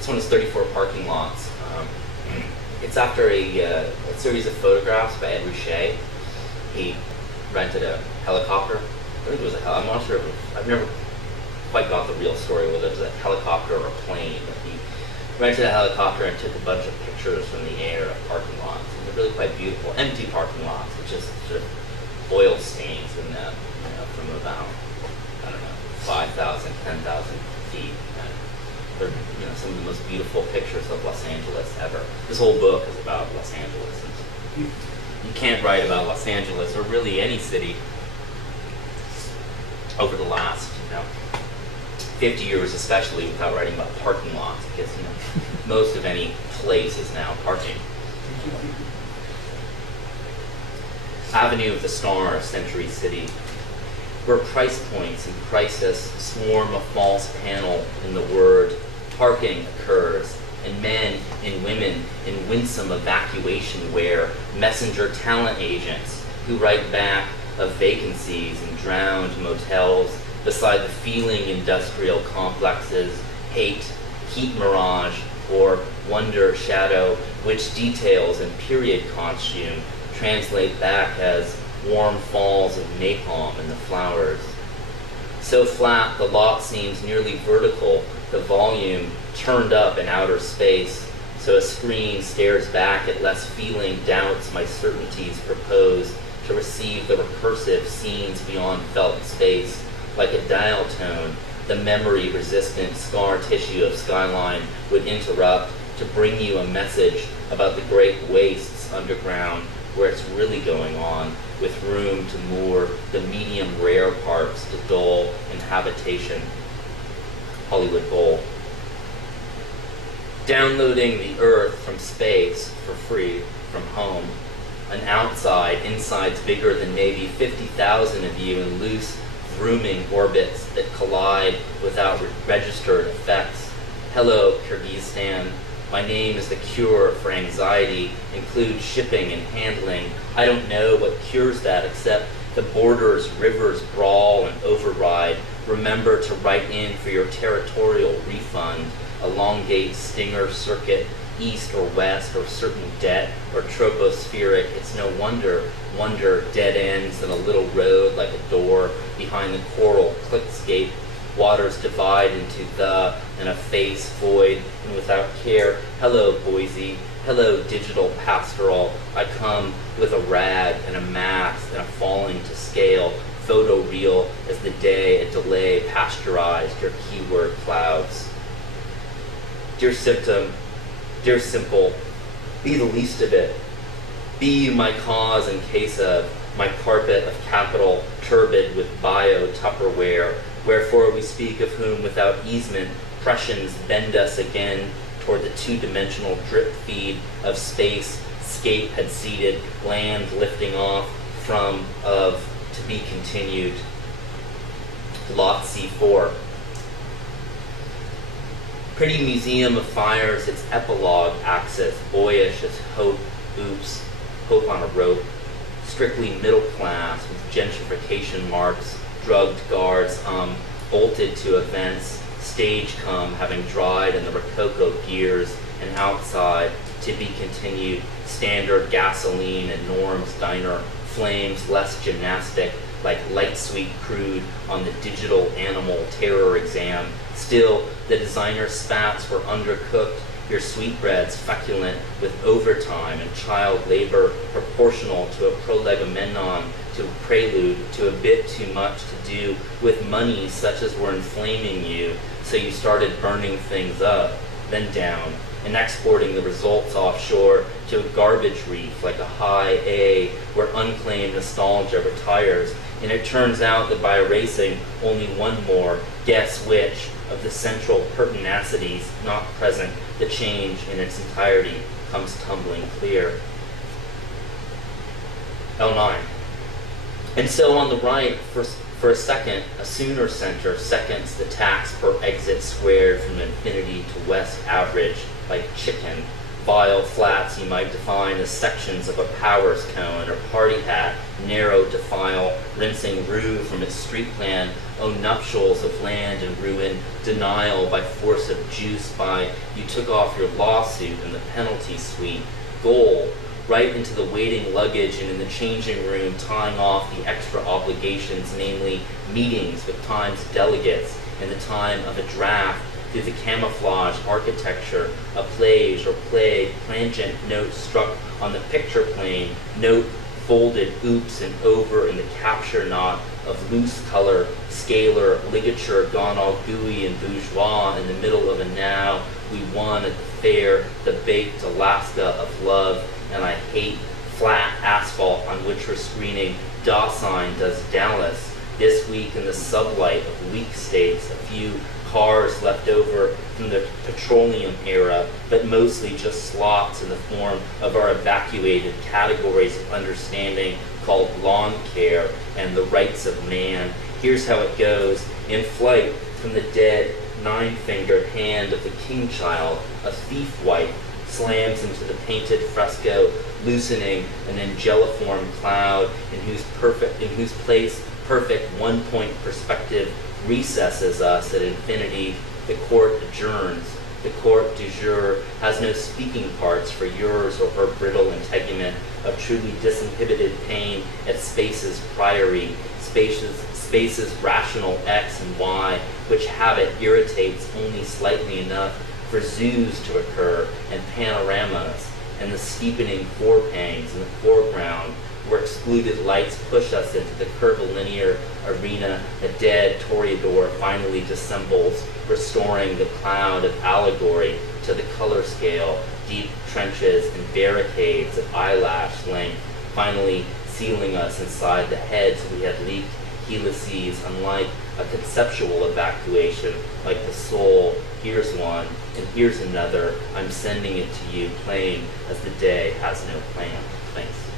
This one is 34 parking lots. It's after a series of photographs by Ed Ruscha. He rented a helicopter. I think it was a helicopter. I'm not sure. I've never quite got the real story, whether it was a helicopter or a plane. But he rented a helicopter and took a bunch of pictures from the air of parking lots. And they're really quite beautiful, empty parking lots with just sort of oil stains in them, from about, I don't know, 5,000, 10,000 feet. And they're, some of the most beautiful pictures of Los Angeles ever. This whole book is about Los Angeles. And you can't write about Los Angeles, or really any city, over the last, 50 years especially, without writing about parking lots, because, most of any place is now parking. Avenue of the Star, Century City, where price points and crisis swarm a false panel in the word parking occurs, and men and women in winsome evacuation wear, messenger talent agents who write back of vacancies and drowned motels beside the feeling industrial complexes, hate, heat mirage, or wonder shadow, which details in period costume translate back as warm falls of napalm in the flowers. So flat, the lot seems nearly vertical, the volume turned up in outer space, so a screen stares back at less feeling doubts my certainties propose to receive the recursive scenes beyond felt space, like a dial tone, the memory-resistant scar tissue of skyline would interrupt to bring you a message about the great wastes underground where it's really going on, with room to moor the medium rare parts to dull inhabitation. Hollywood Bowl. Downloading the earth from space for free from home. An outside, inside's bigger than maybe 50,000 of you in loose, vrooming orbits that collide without registered effects. Hello, Kyrgyzstan. My name is the cure for anxiety, includes shipping and handling. I don't know what cures that except the borders, rivers brawl and override. Remember to write in for your territorial refund. Elongate stinger circuit, east or west, or certain debt, or tropospheric. It's no wonder dead ends in a little road like a door behind the coral clickscape. Waters divide into the and a face void and without care. Hello, Boise. Hello, digital pastoral. I come with a rag and a mask and a falling to scale. Photo reel as the day a delay pasteurized your keyword clouds. Dear symptom, dear simple, be the least of it. Be you my cause in case of my carpet of capital turbid with bio Tupperware. Wherefore we speak of whom without easement Prussians bend us again toward the two-dimensional drip feed of space scape had seeded, land lifting off from, of, to be continued. Lot C4. Pretty museum of fires, its epilogue axis, boyish as hope, oops, hope on a rope. Strictly middle class with gentrification marks, drugged guards, bolted to events, stage come, having dried in the Rococo gears, and outside, to be continued, standard gasoline and Norm's diner, flames less gymnastic, like light sweet crude on the digital animal terror exam. Still, the designer spats were undercooked, your sweetbreads feculent with overtime and child labor proportional to a prolegomena, to a prelude, to a bit too much to do with money such as were inflaming you, so you started burning things up, then down, and exporting the results offshore to a garbage reef like a high A where unclaimed nostalgia retires. And it turns out that by erasing only one more, guess which, of the central pertinacities not present, the change in its entirety comes tumbling clear. L9. And so on the right, for a second, a sooner center seconds the tax per exit squared from infinity to west average, like chicken. Vile flats you might define as sections of a power's cone or party hat narrow defile, rinsing rue from its street plan, oh nuptials of land and ruin, denial by force of juice, by you took off your lawsuit in the penalty suite, goal, right into the waiting luggage and in the changing room tying off the extra obligations, namely meetings with Times delegates in the time of a draft, through the camouflage architecture, a plage or plague, plangent note struck on the picture plane, note folded oops and over in the capture knot of loose color, scalar, ligature gone all gooey and bourgeois in the middle of a now. We won at the fair, the baked Alaska of love, and I hate flat asphalt on which we're screening Dawson does Dallas. This week in the sublight of weak states, a few cars left over from the petroleum era, but mostly just slots in the form of our evacuated categories of understanding called lawn care and the rights of man. Here's how it goes. In flight from the dead, nine-fingered hand of the king child, a thief wife slams into the painted fresco, loosening an angeliform cloud in whose place perfect one-point perspective recesses us at infinity. The court adjourns. The court du jour has no speaking parts for yours or her brittle integument of truly disinhibited pain at space's priory, space's rational X and Y, which habit irritates only slightly enough for zoos to occur and panoramas, and the steepening forepangs in the foreground, where excluded lights push us into the curvilinear arena. A dead toreador finally dissembles, restoring the cloud of allegory to the color scale, deep trenches and barricades of eyelash length, finally sealing us inside the heads we had leaked helices, unlike a conceptual evacuation, like the soul. Here's one, and here's another. I'm sending it to you, plain as the day has no plan. Thanks.